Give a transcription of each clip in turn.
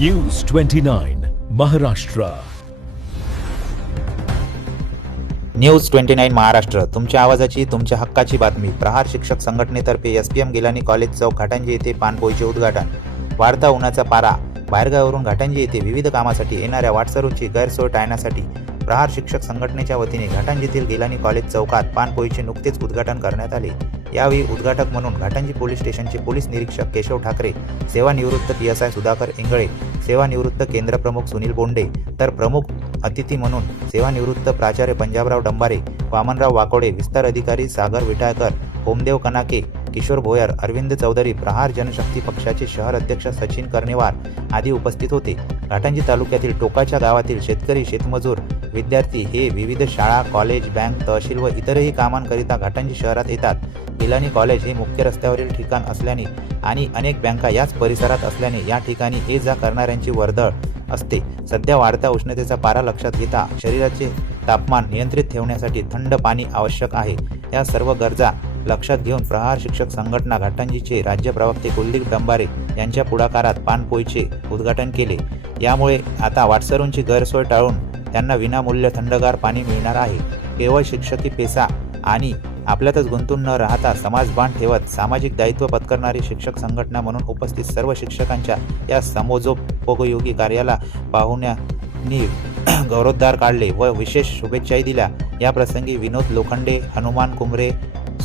News 29 Maharashtra. News 29 Maharashtra, तुमच्या आवाजाची, तुमच्या हक्काची बातमी. प्रहार शिक्षक संघटनेतर्फे एसपीएम गिलानी कॉलेज चौक घाटंजी येथे पानपोईचे उद्घाटन. वाढता उन्हाचा पारा. बाहेरगावावरून घाटंजी येथे विविध कामासाठी येणाऱ्या वाटसरूंची गैरसोय टाळण्यासाठी प्रहार शिक्षक संघटनेच्या वतीने घाटंजीतील गिलानी कॉलेज चौकात पानपोईचे नुकतेच उद्घाटन करण्यात आले. यावेळी उद्घाटक म्हणून घाटंजी पोलीस स्टेशनचे पोलीस निरीक्षक केशव ठाकरे, सेवानिवृत्त PSI सुधाकर इंगळे, सेवानिवृत्त केंद्रप्रमुख सुनील बोंडे, तर प्रमुख अतिथी म्हणून सेवानिवृत्त प्राचार्य पंजाबराव डंबारे, वामनराव वाकोडे, विस्तार अधिकारी सागर विठाळकर, होमदेव कनाके, किशोर भोयर, अरविंद चौधरी, प्रहार जनशक्ती पक्षाचे शहर अध्यक्ष सचिन कर्णेवार आदी उपस्थित होते. घाटंजी तालुक्यातील टोकाच्या गावातील शेतकरी, शेतमजूर, विद्यार्थी हे विविध शाळा, कॉलेज, बँक, तहसील व इतरही कामांकरिता घाटंजी शहरात येतात. गिलानी कॉलेज हे मुख्य रस्त्यावरील ठिकाण असल्याने आणि अनेक बँका याच परिसरात असल्याने या ठिकाणी ये जा करणाऱ्यांची वर्दळ असते. सध्या वाढत्या उष्णतेचा पारा लक्षात घेता शरीराचे तापमान नियंत्रित ठेवण्यासाठी थंड पाणी आवश्यक आहे. या सर्व गरजा लक्षात घेऊन प्रहार शिक्षक संघटना घाटंजीचे राज्य प्रवक्ते कुलदीप डंबारे यांच्या पुढाकारात पानपोईचे उद्घाटन केले. यामुळे आता वाटसरूंची गैरसोय टाळून त्यांना विनामूल्य थंडगार पाणी मिळणार आहे. केवळ शिक्षकी पेसा आणि आपल्यातच गुंतून न राहता समाजभान ठेवत सामाजिक दायित्व पत्करणारी शिक्षक संघटना म्हणून उपस्थित सर्व शिक्षकांच्या या समोजोपयोगी कार्याला पाहुण्यांनी गौरवोद्गार काढले व विशेष शुभेच्छाही दिल्या. या प्रसंगी विनोद लोखंडे, हनुमान कुमरे,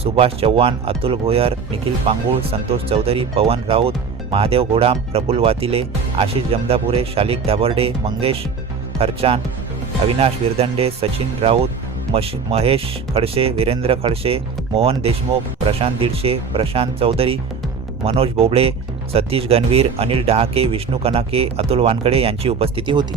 सुभाष चव्हाण, अतुल भोयर, निखिल पांगुळ, संतोष चौधरी, पवन राऊत, महादेव गोडाम, प्रफुल्ल वातिले, आशिष जमदापुरे, शालिक दाबर्डे, मंगेश खर्चान, अविनाश विरदंडे, सचिन राऊत, महेश खडसे, वीरेंद्र खडसे, मोहन देशमुख, प्रशांत दीडशे, प्रशांत चौधरी, मनोज बोबळे, सतीश गणवीर, अनिल डहाके, विष्णू कनाके, अतुल वानकडे यांची उपस्थिती होती.